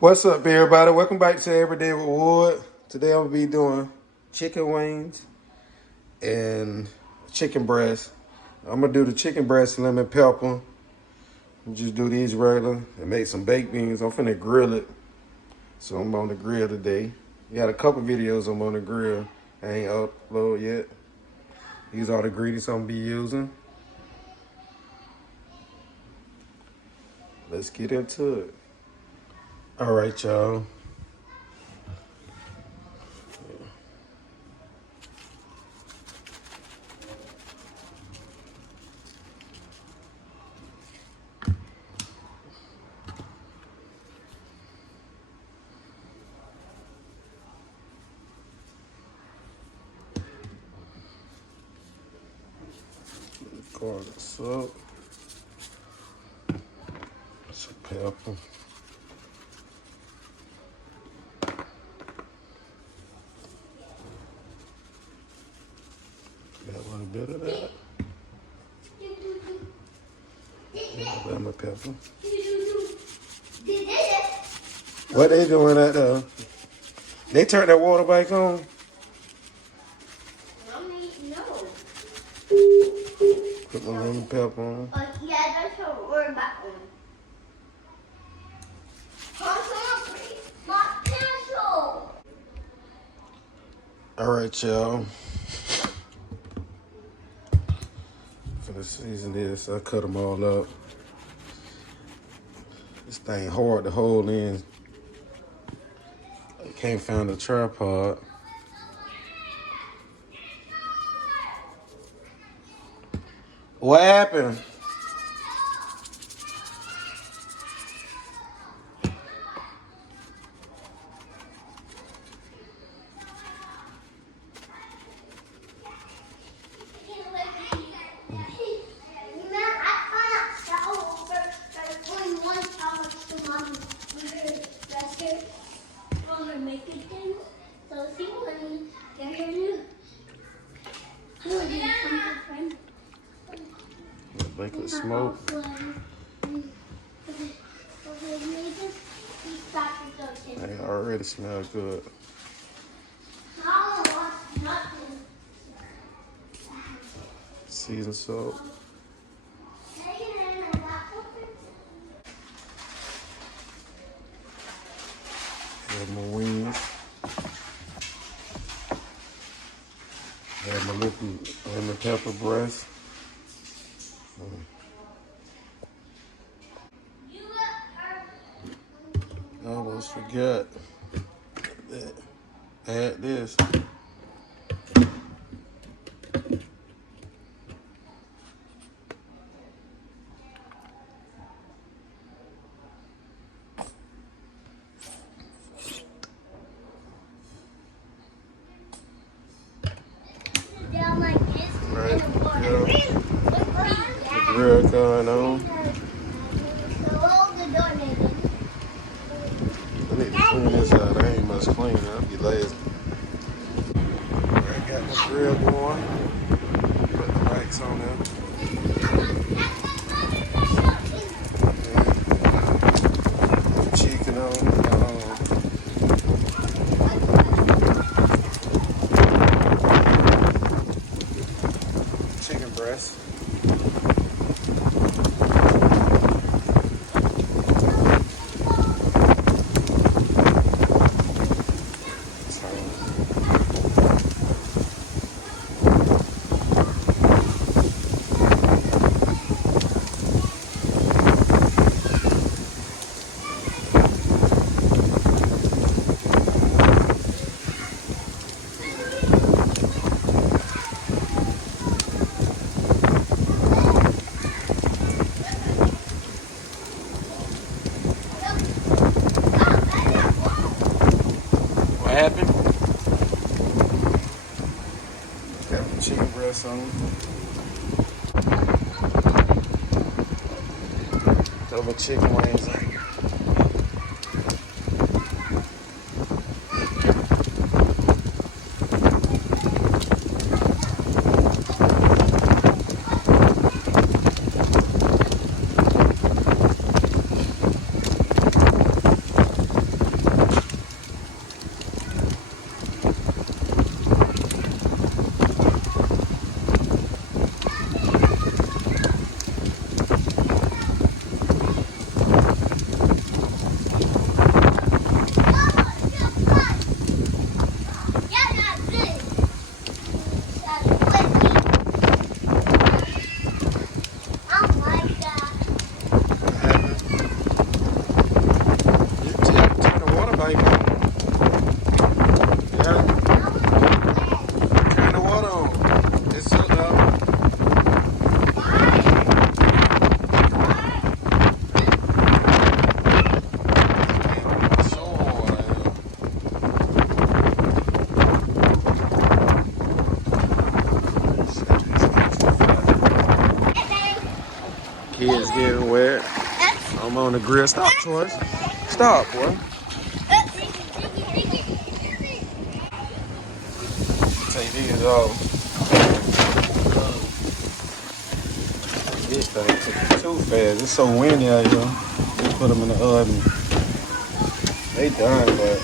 What's up, everybody? Welcome back to Everyday with Wood. Today I'm gonna be doing chicken wings and chicken breast. I'm gonna do the chicken breast lemon pepper. Just do these regular and make some baked beans. I'm finna grill it, so I'm on the grill today. Got a couple videos I'm on the grill. I ain't upload yet. These are the ingredients I'm gonna be using. Let's get into it. All right, y'all. Garlic salt, some pepper, got a little bit of that, lemon pepper. What they doing at they turned that water back on? No. Put the lemon pepper on. Yeah, that's what we're back on. My pencil. All right, y'all. For the season this, I cut them all up. This thing hard to hold in. I can't find a tripod. What happened? Make it smoke. They already smell good. Seasoned salt. Add my wings. Add my lemon pepper breast. I almost forgot. Add this. Right, the grill going on. I need to clean this out. I ain't much cleaning. I'll be lazy. I got my grill going. Put the lights on there. Put the chicken on. Chicken breast. What happened? Got the chicken breast on. Throw my chicken wings on. the grill. Stop, Troy. Stop, boy. Take these off. This thing took too fast. It's so windy out here. We put them in the oven. They done, but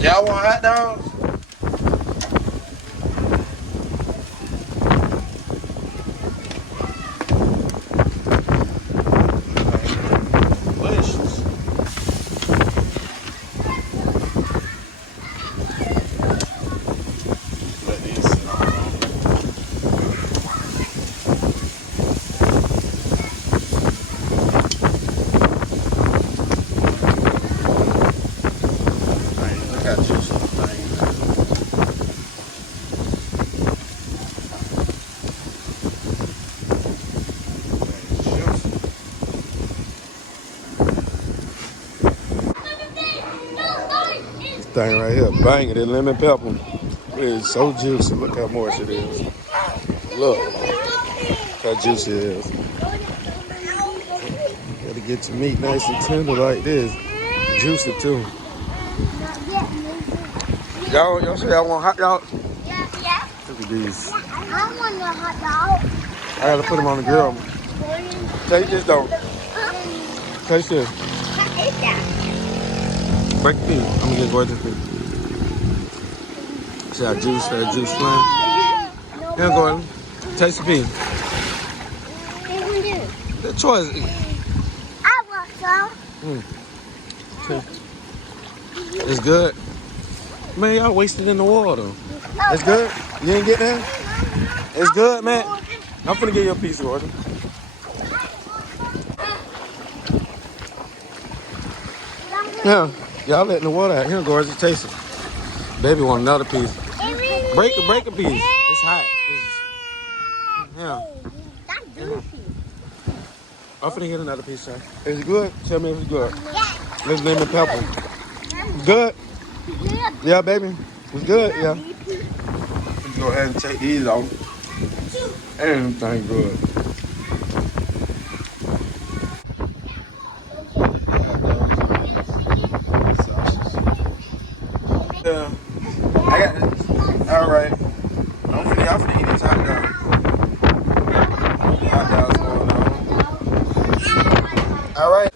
y'all want hot dogs? Delicious. Let these sit on. Man, look how juicy the thing is. This thing right here, bang it, that lemon pepper. It is so juicy. Look how moist it is. Look how juicy it is. Gotta get your meat nice and tender like this. Juicy too. Y'all say y'all want hot dog? Yeah. Look at these. I want a hot dog. I gotta put them on the grill. Taste this though. Taste this. What is that? Break the piece. I'm gonna get gorgeous piece. See how juice flame. Here, Gordon. Taste the piece. The choice. I want some. It's good. Man, y'all wasted in the water. It's good? You didn't get that? It's good, man. I'm finna get you a piece, Gordon. Yeah, y'all letting the water out. Here, Gordon, taste it. Baby want another piece. Break a piece. It's hot. Yeah. I'm finna get another piece, sir. Is it good? Tell me if it's good. Let's name it pepper. Good? Yeah, baby. It's good, yeah. Let's go ahead and take these off. Everything good. Yeah. I got this. All right. I'm finna eat this hot dog. Hot dog's going on. All right.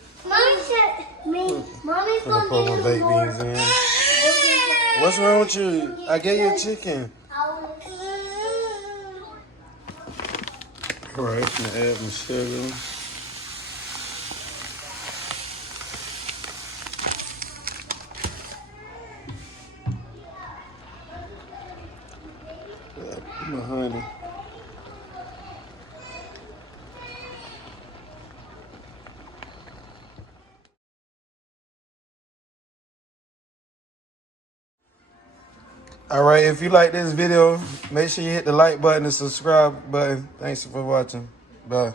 Mommy's I'm gonna put my baked beans in. What's wrong with you? I gave you a chicken. All right, I'm gonna add my sugar. My honey. All right, if you like this video, make sure you hit the like button and subscribe button. Thanks for watching. Bye.